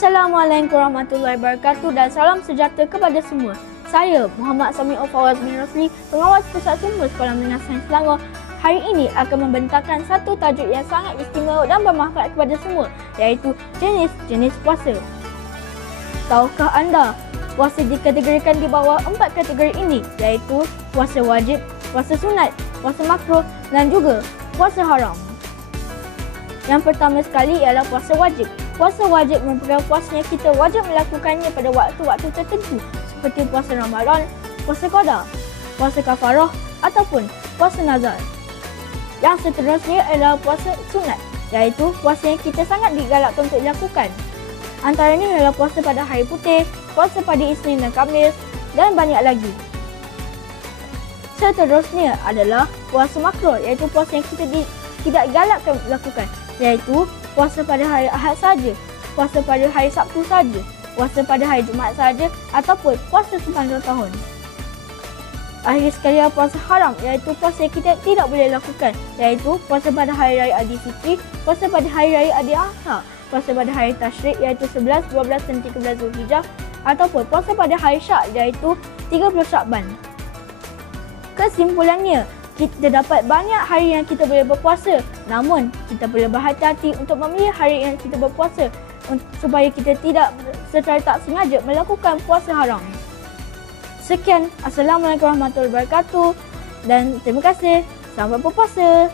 Assalamualaikum warahmatullahi wabarakatuh dan salam sejahtera kepada semua. Saya Muhammad Samiul Fawaz bin Rosli, pengawas Pusat Sumber Sekolah Menengah Sains Selangor. Hari ini akan membentangkan satu tajuk yang sangat istimewa dan bermanfaat kepada semua, iaitu jenis-jenis puasa. Tahukah anda, puasa dikategorikan di bawah 4 kategori ini, iaitu puasa wajib, puasa sunat, puasa makruh dan juga puasa haram. Yang pertama sekali ialah puasa wajib. Puasa wajib merupakan puasa yang kita wajib melakukannya pada waktu-waktu tertentu seperti puasa Ramadan, puasa Qada, puasa kafarah ataupun puasa nazar. Yang seterusnya adalah puasa sunat, iaitu puasa yang kita sangat digalakkan untuk dilakukan. Antaranya adalah puasa pada hari putih, puasa pada Isnin dan Khamis dan banyak lagi. Seterusnya adalah puasa makruh, iaitu puasa yang kita tidak galakkan lakukan, iaitu puasa pada hari Ahad saja, puasa pada hari Sabtu saja, puasa pada hari Jumaat saja ataupun puasa sepanjang tahun. Akhir sekali puasa haram, iaitu puasa yang kita tidak boleh lakukan, iaitu puasa pada hari raya Aidilfitri, puasa pada hari raya Aidiladha, puasa pada hari Tasyrik iaitu 11, 12 dan 13 Zulhijjah ataupun puasa pada hari Syak iaitu 30 Syakban. Kesimpulannya, kita dapat banyak hari yang kita boleh berpuasa, namun kita perlu berhati-hati untuk memilih hari yang kita berpuasa supaya kita tidak secara tak sengaja melakukan puasa haram. Sekian, Assalamualaikum warahmatullahi wabarakatuh dan terima kasih. Selamat berpuasa.